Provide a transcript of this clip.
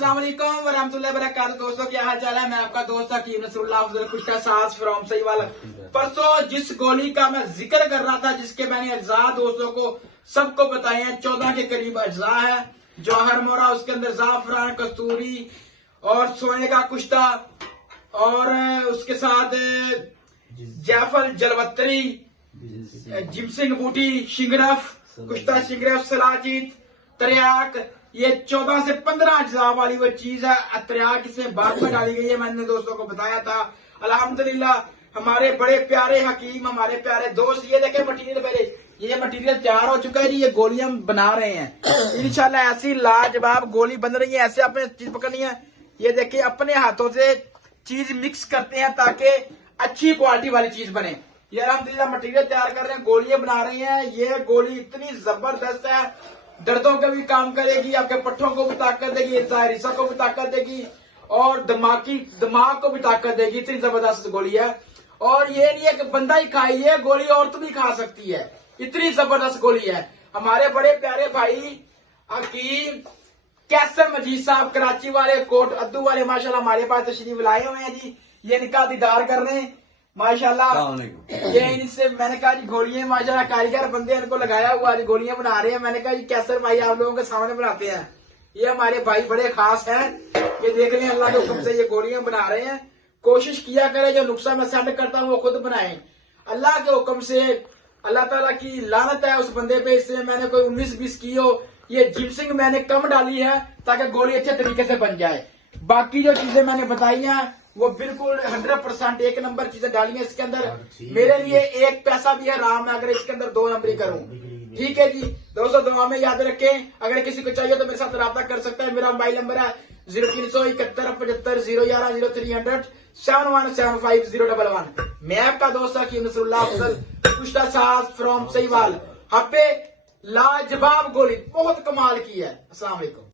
अस्सलाम वालेकुम वरहमतुल्लाहि वबरकातुहू। दोस्तों क्या हाल चाल है। मैं आपका दोस्त हकीम नसरुल्लाह अफजल कुश्ता साज फ्रॉम सहीवाल। परसों जिस गोली का मैं जिक्र कर रहा था, जिसके मैंने अज्जा दोस्तों को सबको बताए हैं, 14 के करीब अज्जा है। जौहर मोरा, उसके अंदर जाफरान, कस्तूरी और सोने का कुश्ता और उसके साथ जैफल जलवत्री, जिमसिंग बूटी, शिंगरफ, कुश्ता शिंगरफ, सलाजीत, तरियाक, ये 14 से 15 अज्जा वाली वो चीज है। तरियाक इसमें बाद में डाली गई है, मैंने दोस्तों को बताया था। अल्हम्दुलिल्लाह हमारे बड़े प्यारे हकीम, हमारे प्यारे दोस्त, ये देखे मटीरियल पहले, ये मटीरियल तैयार हो चुका है जी। ये गोलियां हम बना रहे हैं इंशाल्लाह। ऐसी लाजवाब गोली बन रही है। ऐसे आपने चीज पकड़नी है, ये देखिए अपने हाथों से चीज मिक्स करते हैं ताकि अच्छी क्वालिटी वाली चीज बने। ये अल्हम्दुलिल्लाह मटीरियल तैयार कर रहे हैं, गोलियां बना रही हैं। ये गोली इतनी जबरदस्त है, दर्दों का भी काम करेगी, आपके पट्ठों को भी ताकत देगी, हिस्सा को भी ताकत देगी और दिमाग को भी ताकत देगी। इतनी जबरदस्त गोली है। और ये नहीं है कि बंदा ही खाए, ये गोली औरत भी खा सकती है, इतनी जबरदस्त गोली है। हमारे बड़े प्यारे भाई हकीम कैसर मजीद साहब कराची वाले, कोट अद्दू वाले, माशाल्लाह हमारे पास तशरीफ लाए हुए हैं जी। ये इनका दीदार कर रहे हैं माशाल्लाह। ये इनसे मैंने कहा जी गोलियां, माशाल्लाह कारीगर बंदे इनको लगाया हुआ जी, गोलियां बना रहे हैं। मैंने कहा जी कैसर भाई आप लोगों के सामने बनाते हैं। ये हमारे भाई बड़े खास हैं, ये देख लें अल्लाह के हुक्म से ये गोलियां बना रहे हैं। कोशिश किया करें जो नुस्खा मैं सेंड करता हूँ वो खुद बनाए, अल्लाह के हुक्म से। अल्लाह ताला की लानत है उस बंदे पे, इससे मैंने कोई 19-20 की हो। ये जिमसिंग मैंने कम डाली है ताकि गोली अच्छे तरीके से बन जाए। बाकी जो चीजें मैंने बताई हैं वो बिल्कुल 100% एक नंबर चीजें डाली हैं इसके अंदर। मेरे लिए एक पैसा भी हराम है अगर इसके अंदर 2 नंबरी करूं। ठीक है जी दोस्तों, दुआ में याद रखें। अगर किसी को चाहिए तो मेरे साथ राब्ता कर सकता है। मेरा मोबाइल नंबर है 0371750300 71750111। मैं आपका दोस्त हकीम नसरुल्लाह अफजल कुश्ता साज फ्रॉम सहीवाल। हब्बे लाजवाब गोली बहुत कमाल की है। अस्सलाम वालेकुम।